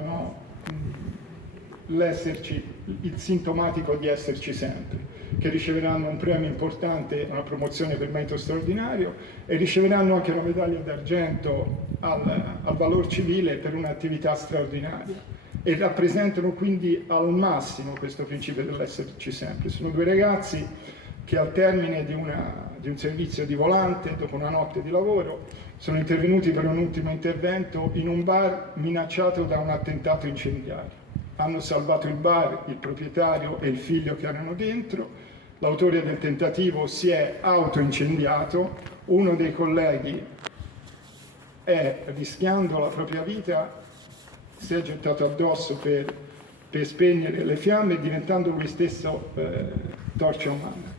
No, il sintomatico di esserci sempre, che riceveranno un premio importante, una promozione per merito straordinario, e riceveranno anche una medaglia d'argento al valor civile per un'attività straordinaria, e rappresentano quindi al massimo questo principio dell'esserci sempre. Sono due ragazzi che al termine di un servizio di volante, dopo una notte di lavoro, sono intervenuti per un ultimo intervento in un bar minacciato da un attentato incendiario. Hanno salvato il bar, il proprietario e il figlio che erano dentro. L'autore del tentativo si è autoincendiato. Uno dei colleghi, rischiando la propria vita, si è gettato addosso per spegnere le fiamme, diventando lui stesso torcia umana.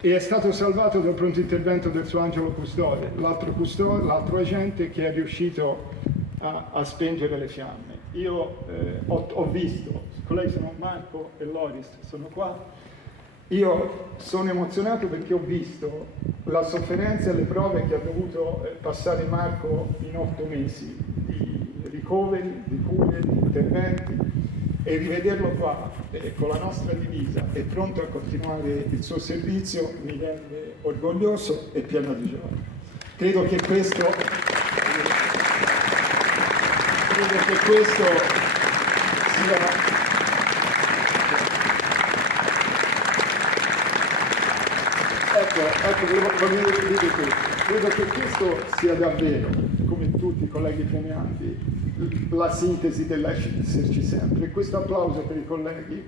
E è stato salvato dal pronto intervento del suo angelo custode, l'altro agente che è riuscito a spengere le fiamme. Io ho visto, i colleghi sono Marco e Loris, sono qua, io sono emozionato perché ho visto la sofferenza e le prove che ha dovuto passare Marco in 8 mesi di ricoveri, di cure, di interventi, e rivederlo qua con la nostra divisa e pronto a continuare il suo servizio mi rende orgoglioso e pieno di gioia. Credo che questo sia voglio dire questo. Credo che questo sia davvero, come tutti i colleghi premiati, la sintesi dell'esserci sempre. E questo applauso per i colleghi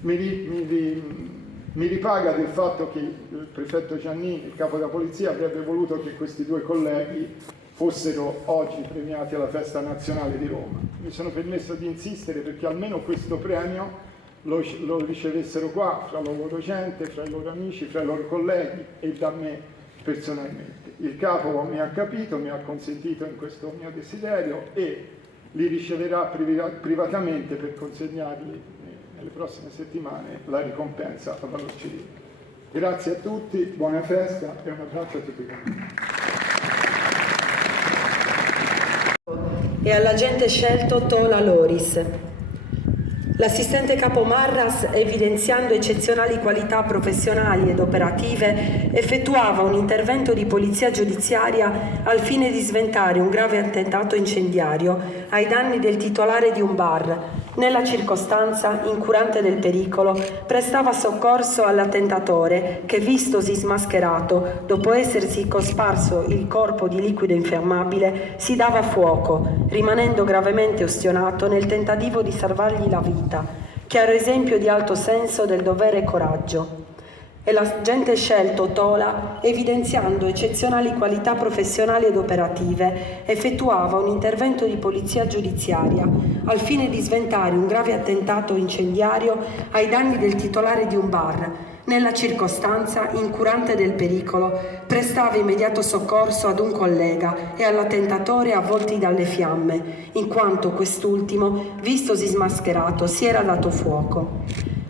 mi ripaga del fatto che il prefetto Giannini, il capo della polizia, avrebbe voluto che questi due colleghi fossero oggi premiati alla festa nazionale di Roma. Mi sono permesso di insistere perché almeno questo premio lo ricevessero qua, fra la loro gente, fra i loro amici, fra i loro colleghi e da me personalmente. Il capo mi ha capito, mi ha consentito in questo mio desiderio e li riceverà privatamente per consegnargli nelle prossime settimane la ricompensa a valor civile. Grazie a tutti, buona festa e un abbraccio a tutti quanti. E all'agente scelto Tola Loris. L'assistente capo Marras, evidenziando eccezionali qualità professionali ed operative, effettuava un intervento di polizia giudiziaria al fine di sventare un grave attentato incendiario ai danni del titolare di un bar. Nella circostanza, incurante del pericolo, prestava soccorso all'attentatore che, vistosi smascherato, dopo essersi cosparso il corpo di liquido infiammabile, si dava fuoco, rimanendo gravemente ustionato nel tentativo di salvargli la vita. Chiaro esempio di alto senso del dovere e coraggio. E l'agente scelto Tola, evidenziando eccezionali qualità professionali ed operative, effettuava un intervento di polizia giudiziaria al fine di sventare un grave attentato incendiario ai danni del titolare di un bar. Nella circostanza, incurante del pericolo, prestava immediato soccorso ad un collega e all'attentatore avvolti dalle fiamme, in quanto quest'ultimo, vistosi smascherato, si era dato fuoco.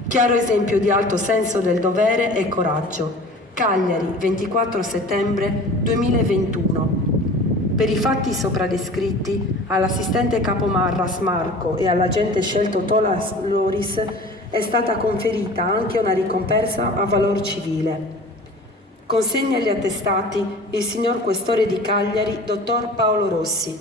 Chiaro esempio di alto senso del dovere e coraggio. Cagliari, 24 settembre 2021. Per i fatti sopra descritti, all'assistente capo Marras Marco e all'agente scelto Tola Loris è stata conferita anche una ricompensa a valor civile. Consegna gli attestati il signor Questore di Cagliari, dottor Paolo Rossi.